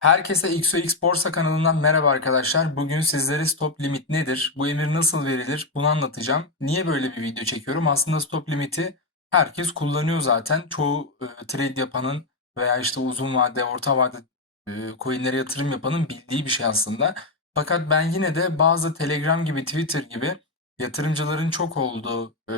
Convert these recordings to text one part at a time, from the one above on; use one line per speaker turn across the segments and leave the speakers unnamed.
Herkese XOX Borsa kanalından merhaba arkadaşlar. Bugün sizlere stop limit nedir? Bu emir nasıl verilir? Bunu anlatacağım. Niye böyle bir video çekiyorum? Aslında stop limiti herkes kullanıyor zaten. Çoğu e, trade yapanın veya işte uzun vade, orta vade e, coinlere yatırım yapanın bildiği bir şey aslında. Fakat ben yine de bazı Telegram gibi, Twitter gibi yatırımcıların çok olduğu e,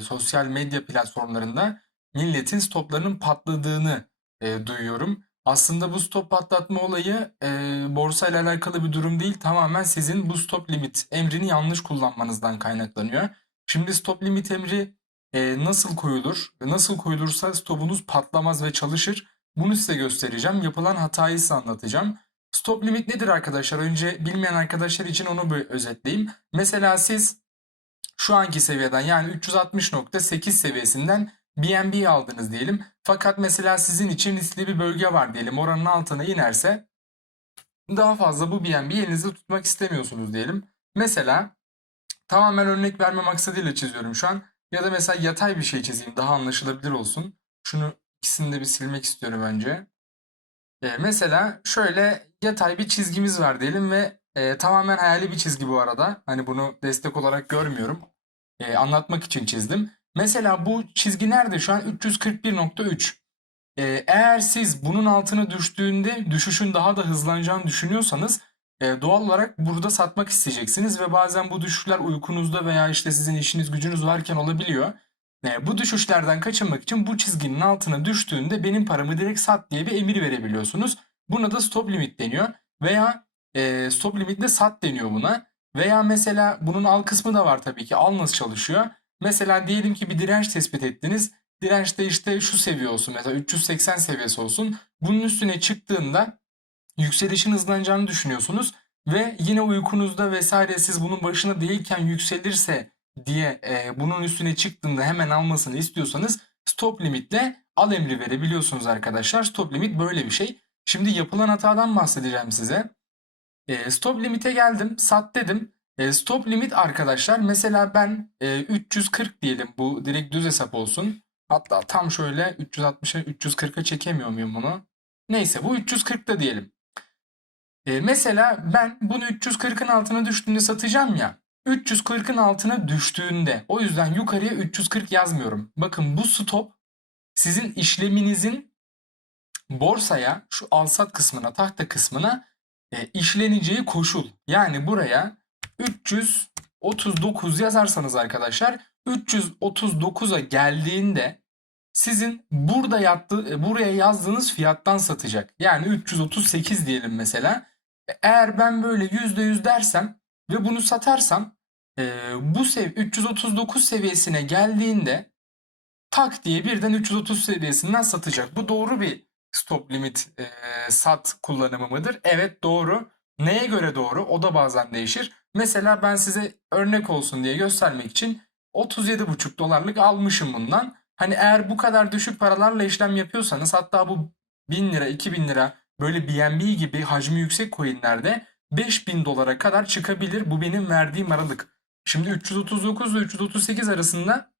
sosyal medya platformlarında milletin stoplarının patladığını e, duyuyorum. Aslında bu stop patlatma olayı e, borsa ile alakalı bir durum değil. Tamamen sizin bu stop limit emrini yanlış kullanmanızdan kaynaklanıyor. Şimdi stop limit emri e, nasıl koyulur? Nasıl koyulursa stopunuz patlamaz ve çalışır. Bunu size göstereceğim. Yapılan hatayı size anlatacağım. Stop limit nedir arkadaşlar? Önce bilmeyen arkadaşlar için onu bir özetleyeyim. Mesela siz şu anki seviyeden yani 360.8 seviyesinden BNB aldınız diyelim. Fakat mesela sizin için riskli bir bölge var diyelim. Oranın altına inerse daha fazla bu BNB'yi elinizde tutmak istemiyorsunuz diyelim. Mesela tamamen örnek verme maksadıyla çiziyorum şu an. Ya da mesela yatay bir şey çizeyim daha anlaşılabilir olsun. Şunu ikisini de bir silmek istiyorum önce. Ee, mesela şöyle yatay bir çizgimiz var diyelim ve e, tamamen hayali bir çizgi bu arada. Hani bunu destek olarak görmüyorum. Ee, anlatmak için çizdim. Mesela bu çizgi nerede şu an? 341.3. Ee, eğer siz bunun altına düştüğünde düşüşün daha da hızlanacağını düşünüyorsanız e, doğal olarak burada satmak isteyeceksiniz ve bazen bu düşüşler uykunuzda veya işte sizin işiniz gücünüz varken olabiliyor. E, bu düşüşlerden kaçınmak için bu çizginin altına düştüğünde benim paramı direkt sat diye bir emir verebiliyorsunuz. Buna da stop limit deniyor veya e, stop limitle sat deniyor buna. Veya mesela bunun al kısmı da var tabii ki. Al nasıl çalışıyor? Mesela diyelim ki bir direnç tespit ettiniz. Dirençte işte şu seviye olsun mesela 380 seviyesi olsun. Bunun üstüne çıktığında yükselişin hızlanacağını düşünüyorsunuz. Ve yine uykunuzda vesaire siz bunun başına değilken yükselirse diye e, bunun üstüne çıktığında hemen almasını istiyorsanız stop limitle al emri verebiliyorsunuz arkadaşlar. Stop limit böyle bir şey. Şimdi yapılan hatadan bahsedeceğim size. E, stop limite geldim, sat dedim. E, stop limit arkadaşlar mesela ben e, 340 diyelim bu direkt düz hesap olsun. Hatta tam şöyle 360'a 340'a çekemiyor muyum bunu? Neyse bu 340'da diyelim. E, mesela ben bunu 340'ın altına düştüğünde satacağım ya. 340'ın altına düştüğünde o yüzden yukarıya 340 yazmıyorum. Bakın bu stop sizin işleminizin borsaya şu alsat kısmına tahta kısmına e, işleneceği koşul. Yani buraya 339 yazarsanız arkadaşlar 339'a geldiğinde sizin burada yattığı, e, buraya yazdığınız fiyattan satacak. Yani 338 diyelim mesela. E, Eğer ben böyle %100 dersem ve bunu satarsam e, bu sev 339 seviyesine geldiğinde tak diye birden 330 seviyesinden satacak. Bu doğru bir stop limit e, sat kullanımı mıdır? Evet doğru. Neye göre doğru? O da bazen değişir. Mesela ben size örnek olsun diye göstermek için 37,5 dolarlık almışım bundan. Hani eğer bu kadar düşük paralarla işlem yapıyorsanız hatta bu 1000 lira 2000 lira böyle BNB gibi hacmi yüksek coinlerde 5000 dolara kadar çıkabilir. Bu benim verdiğim aralık. Şimdi 339 ile 338 arasında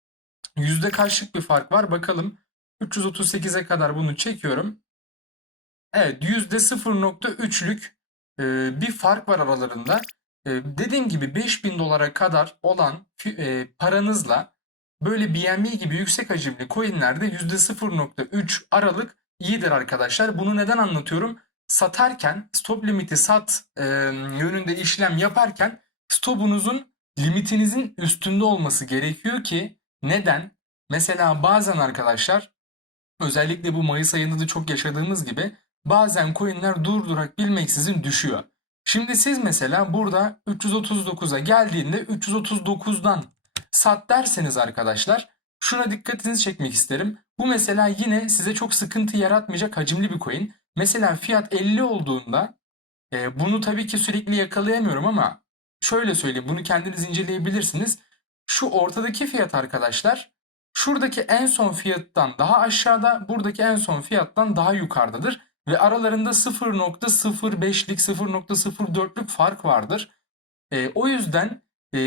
yüzde kaçlık bir fark var bakalım. 338'e kadar bunu çekiyorum. Evet yüzde 0.3'lük e, bir fark var aralarında. E, dediğim gibi 5000 dolara kadar olan e, paranızla böyle BNB gibi yüksek hacimli coinlerde %0.3 aralık iyidir arkadaşlar. Bunu neden anlatıyorum? Satarken stop limiti sat e, yönünde işlem yaparken stopunuzun limitinizin üstünde olması gerekiyor ki neden? Mesela bazen arkadaşlar özellikle bu Mayıs ayında da çok yaşadığımız gibi bazen coinler durdurak bilmeksizin düşüyor. Şimdi siz mesela burada 339'a geldiğinde 339'dan sat derseniz arkadaşlar şuna dikkatinizi çekmek isterim. Bu mesela yine size çok sıkıntı yaratmayacak hacimli bir coin. Mesela fiyat 50 olduğunda e, bunu tabii ki sürekli yakalayamıyorum ama şöyle söyleyeyim bunu kendiniz inceleyebilirsiniz. Şu ortadaki fiyat arkadaşlar şuradaki en son fiyattan daha aşağıda buradaki en son fiyattan daha yukarıdadır. Ve aralarında 0.05'lik 0.04'lük fark vardır. E, o yüzden e,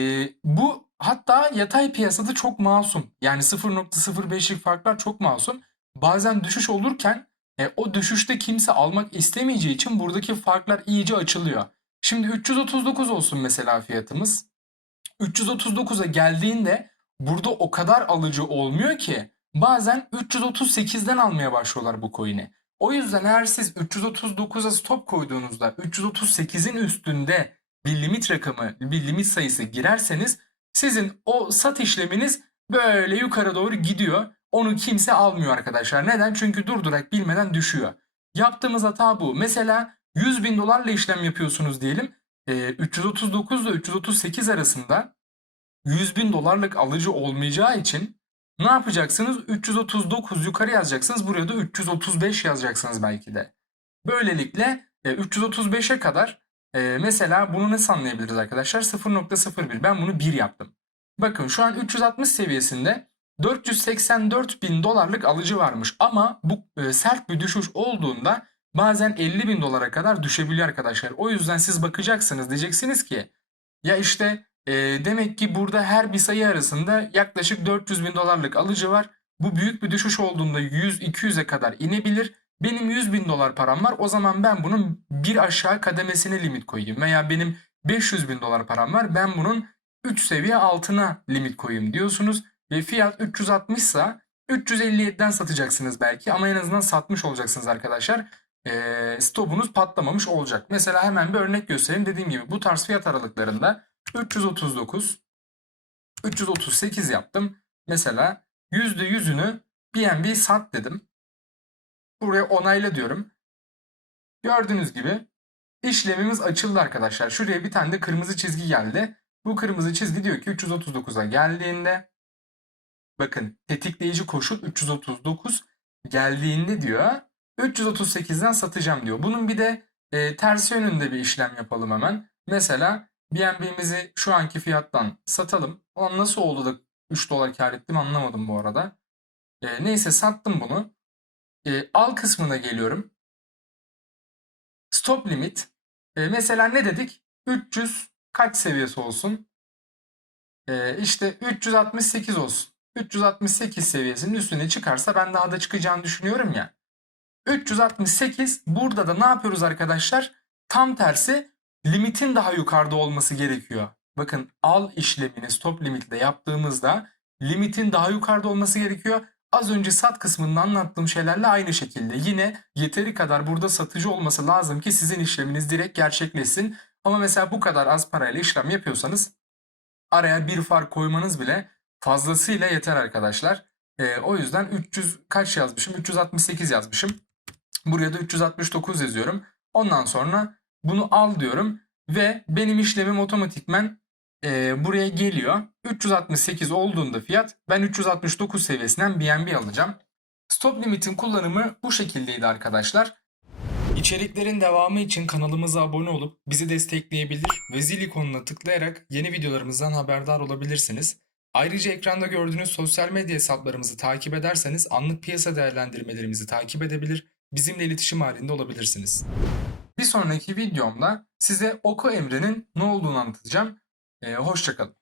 bu hatta yatay piyasada çok masum. Yani 0.05'lik farklar çok masum. Bazen düşüş olurken e, o düşüşte kimse almak istemeyeceği için buradaki farklar iyice açılıyor. Şimdi 339 olsun mesela fiyatımız. 339'a geldiğinde burada o kadar alıcı olmuyor ki bazen 338'den almaya başlıyorlar bu coin'i. O yüzden eğer siz 339'a stop koyduğunuzda 338'in üstünde bir limit rakamı, bir limit sayısı girerseniz sizin o sat işleminiz böyle yukarı doğru gidiyor. Onu kimse almıyor arkadaşlar. Neden? Çünkü durdurak bilmeden düşüyor. Yaptığımız hata bu. Mesela 100 bin dolarla işlem yapıyorsunuz diyelim. Ee, 339 ile 338 arasında 100 bin dolarlık alıcı olmayacağı için ne yapacaksınız? 339 yukarı yazacaksınız. Buraya da 335 yazacaksınız belki de. Böylelikle e, 335'e kadar e, mesela bunu nasıl anlayabiliriz arkadaşlar? 0.01 ben bunu 1 yaptım. Bakın şu an 360 seviyesinde 484 bin dolarlık alıcı varmış ama bu e, sert bir düşüş olduğunda bazen 50 bin dolara kadar düşebiliyor arkadaşlar. O yüzden siz bakacaksınız diyeceksiniz ki ya işte e, demek ki burada her bir sayı arasında yaklaşık 400 bin dolarlık alıcı var. Bu büyük bir düşüş olduğunda 100-200'e kadar inebilir. Benim 100 bin dolar param var o zaman ben bunun bir aşağı kademesine limit koyayım. Veya benim 500 bin dolar param var ben bunun 3 seviye altına limit koyayım diyorsunuz. Ve fiyat 360 ise 357'den satacaksınız belki ama en azından satmış olacaksınız arkadaşlar. Ee, stopunuz patlamamış olacak. Mesela hemen bir örnek göstereyim. Dediğim gibi bu tarz fiyat aralıklarında 339, 338 yaptım. Mesela %100'ünü BNB sat dedim. Buraya onayla diyorum. Gördüğünüz gibi işlemimiz açıldı arkadaşlar. Şuraya bir tane de kırmızı çizgi geldi. Bu kırmızı çizgi diyor ki 339'a geldiğinde bakın tetikleyici koşul 339 geldiğinde diyor 338'den satacağım diyor. Bunun bir de e, tersi yönünde bir işlem yapalım hemen. Mesela BNB'mizi şu anki fiyattan satalım. Ulan nasıl oldu da 3 dolar kar ettim anlamadım bu arada. E, neyse sattım bunu. E, al kısmına geliyorum. Stop limit. E, mesela ne dedik? 300 kaç seviyesi olsun? E, işte 368 olsun. 368 seviyesinin üstüne çıkarsa ben daha da çıkacağını düşünüyorum ya. 368 burada da ne yapıyoruz arkadaşlar? Tam tersi limitin daha yukarıda olması gerekiyor. Bakın al işlemini stop limitle yaptığımızda limitin daha yukarıda olması gerekiyor. Az önce sat kısmında anlattığım şeylerle aynı şekilde yine yeteri kadar burada satıcı olması lazım ki sizin işleminiz direkt gerçekleşsin. Ama mesela bu kadar az parayla işlem yapıyorsanız araya bir fark koymanız bile fazlasıyla yeter arkadaşlar. Ee, o yüzden 300 kaç yazmışım? 368 yazmışım. Buraya da 369 yazıyorum. Ondan sonra bunu al diyorum ve benim işlemim otomatikmen e, buraya geliyor. 368 olduğunda fiyat ben 369 seviyesinden BNB alacağım. Stop limitin kullanımı bu şekildeydi arkadaşlar. İçeriklerin devamı için kanalımıza abone olup bizi destekleyebilir ve zil ikonuna tıklayarak yeni videolarımızdan haberdar olabilirsiniz. Ayrıca ekranda gördüğünüz sosyal medya hesaplarımızı takip ederseniz anlık piyasa değerlendirmelerimizi takip edebilir, bizimle iletişim halinde olabilirsiniz. Bir sonraki videomda size oku emrinin ne olduğunu anlatacağım. Ee, hoşçakalın.